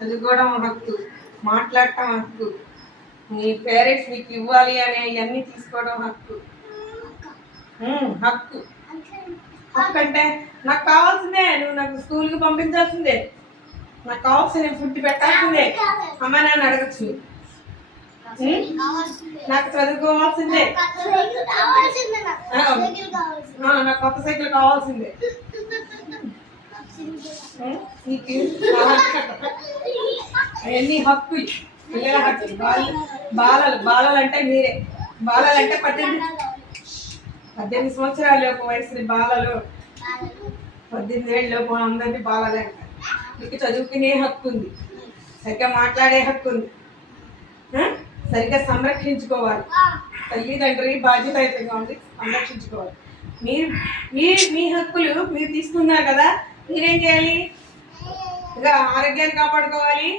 చదువుకోవడం హక్కు, మాట్లాడటం హక్కు, మీ పేరెంట్స్ మీకు ఇవ్వాలి అనే అవన్నీ తీసుకోవడం హక్కు. హక్కు హక్కు అంటే నాకు కావాల్సిందే, నువ్వు నాకు స్కూల్కి పంపించాల్సిందే, నాకు కావాల్సిన ఫుడ్ పెట్టాల్సిందే, అమ్మ నాన్న అడగచ్చు. నాకు చదువుకోవాల్సిందే, నాకు కొత్త సైకిల్ కావాల్సిందే. అవన్నీ హక్కులు, పిల్లల హక్కులు. బాలలు అంటే మీరే. బాలలు అంటే 18 సంవత్సరాల లోపు వయసు బాలలు, 18 ఏళ్ళ లోపు అందరినీ బాలలే అంటారు. మీకు చదువుకునే హక్కు ఉంది, సరిగ్గా మాట్లాడే హక్కు ఉంది, సరిగ్గా సంరక్షించుకోవాలి. తల్లిదండ్రి బాధ్యతగా ఉంది, సంరక్షించుకోవాలి. మీ హక్కులు మీరు తీసుకున్నారు కదా, మీరేం చేయాలి? ఇంకా ఆరోగ్యాన్ని కాపాడుకోవాలి.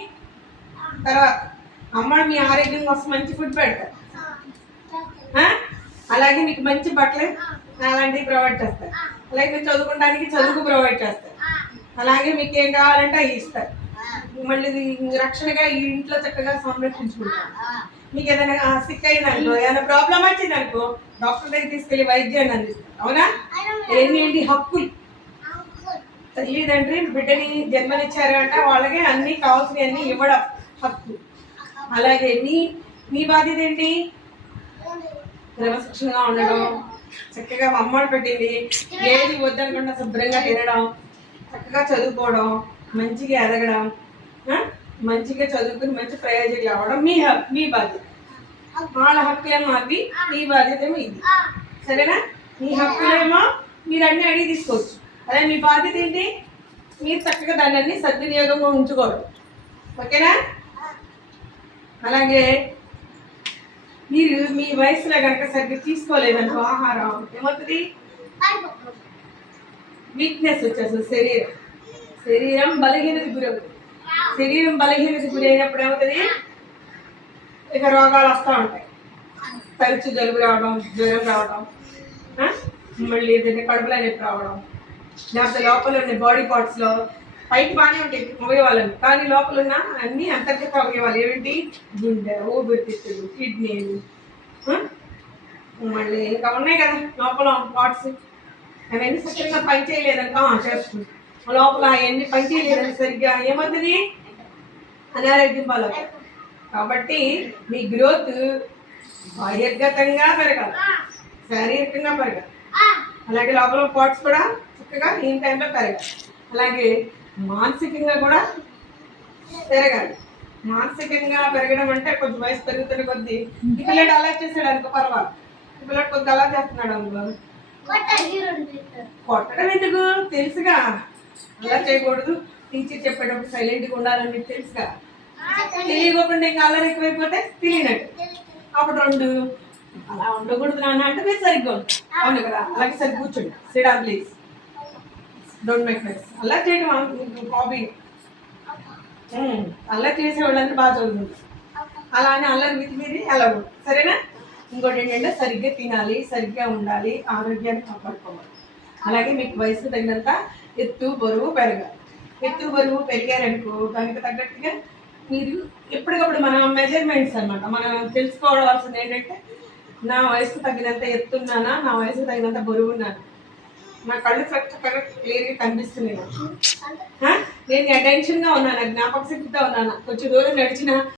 తర్వాత అమ్మ మీ ఆరోగ్యం కోసం మంచి ఫుడ్ పెడతారు, అలాగే మీకు మంచి బట్టలు అలాంటివి ప్రొవైడ్ చేస్తారు, అలాగే మీరు చదువుకోవడానికి చదువుకు ప్రొవైడ్ చేస్తారు, అలాగే మీకు ఏం కావాలంటే అవి ఇస్తారు. మళ్ళీ రక్షణగా ఈ ఇంట్లో చక్కగా సంరక్షించుకుంటారు. మీకు ఏదైనా సిక్ అయిందనుకో, ఏదైనా ప్రాబ్లం వచ్చిందనుకో డాక్టర్ దగ్గర తీసుకెళ్ళి వైద్యాన్ని అందిస్తారు. అవునా? ఏంటి హక్కులు. తల్లిదండ్రి బిడ్డని జన్మనిచ్చారు అంటే వాళ్ళకి అన్ని కావాల్సినవన్నీ ఇవ్వడం హక్కు. అలాగే మీ బాధ్యత ఏంటి? క్రమశిక్షణగా ఉండడం, చక్కగా అమ్మడు పెట్టింది ఏది వద్దనుకుండా శుభ్రంగా తినడం, చక్కగా చదువుకోవడం, మంచిగా ఎదగడం, మంచిగా చదువుకుని మంచి ప్రయోజకులు అవ్వడం మీ బాధ్యత. వాళ్ళ హక్కులేమో అవి, మీ బాధ్యత ఏమో ఇది. సరేనా? మీ హక్కులేమో మీరు అన్నీ అడిగి తీసుకోవచ్చు, అదే మీ బాధ్యత ఏంటి? మీరు చక్కగా దాన్ని అన్ని సద్వినియోగంగా ఉంచుకోవడం. ఓకేనా? అలాగే మీరు మీ వయసులో కనుక సరిగ్గా తీసుకోలేదనుకో ఆహారం, ఏమవుతుంది? వీక్నెస్ వచ్చేస్తుంది. శరీరం బలహీనతకు గురవుతుంది. శరీరం బలహీనతకు గురైనప్పుడు ఏమవుతుంది? ఇక రోగాలు వస్తూ ఉంటాయి. తరచు జలుబు రావడం, జ్వరం రావడం, మళ్ళీ ఏదైనా కడుపులో నొప్పి రావడం, లేకపోతే లోపల ఉన్న బాడీ పార్ట్స్లో పైకి బాగానే ఉంటాయి అవయవాలను, కానీ లోపల ఉన్న అన్ని అంతర్గత అవయవాలు ఏమిటి? గుండె, ఊపిరితిత్తులు, కిడ్నీలు, మళ్ళీ ఇంకా ఉన్నాయి కదా లోపల పార్ట్స్, అవన్నీ సరిగ్గా పని చేయలేదనుకో చేస్తుంది. లోపల అవన్నీ పని చేయలేదని సరిగ్గా ఏమవుతుంది? అనారోగ్యం పాలవుతుంది. కాబట్టి మీ గ్రోత్ బహిర్గతంగా పెరగాలి, శారీరకంగా పెరగాలి, అలాగే లోపల పార్ట్స్ కూడా చక్కగా ఈ టైంలో పెరగాలి. అలాగే మానసికంగా కూడా పెరగాలి. మానసికంగా పెరగడం అంటే కొంచెం వయసు పెరుగుతున్న కొద్దీ ఈ పిల్లడు అలా చేసాడు అనుకో పర్వాలేదు, ఈ పిల్లడు కొద్దిగా అలా చేస్తున్నాడు అనుకో కొట్టడం ఎందుకు? తెలుసుగా అలా చేయకూడదు, టీచర్ చెప్పేటప్పుడు సైలెంట్గా ఉండాలని తెలుసుగా. తెలియకోకుండా ఇంకా అల్లరి ఎక్కువైపోతే తెలియనట్టు. అప్పుడు అలా ఉండకూడదు నాన్న అంటే మీరు సరిగ్గా ఉంటారు. అవును కదా? అలాగే సరి కూర్చోండి. SIT down please, don't make nice. అలా చేయడం హాబీ. అల్లరి చేసే వాళ్ళంతా బాగా చదువుకుంటారు, అలా అని అల్లరి మితిమీరి అలా ఉంటుంది. సరేనా? ఇంకోటి ఏంటంటే సరిగ్గా తినాలి, సరిగ్గా ఉండాలి, ఆరోగ్యాన్ని కాపాడుకోవాలి. అలాగే మీకు వయసు తగినంత ఎత్తు బరువు పెరగాలి. ఎత్తు బరువు పెరిగారనుకో దానికి తగ్గట్టుగా మీరు ఎప్పటికప్పుడు మన మెజర్మెంట్స్ అనమాట, మనం తెలుసుకోవాల్సింది ఏంటంటే నా వయసు తగినంత ఎత్తున్నానా, నా వయసు తగినంత బరువు ఉన్నానా, నా కళ్ళు చక్కగా క్లియర్గా కనిపిస్తున్నాయి, నేను అటెన్షన్గా ఉన్నాను, జ్ఞాపక శక్తితో ఉన్నాను, కొంచెం దూరం నడిచిన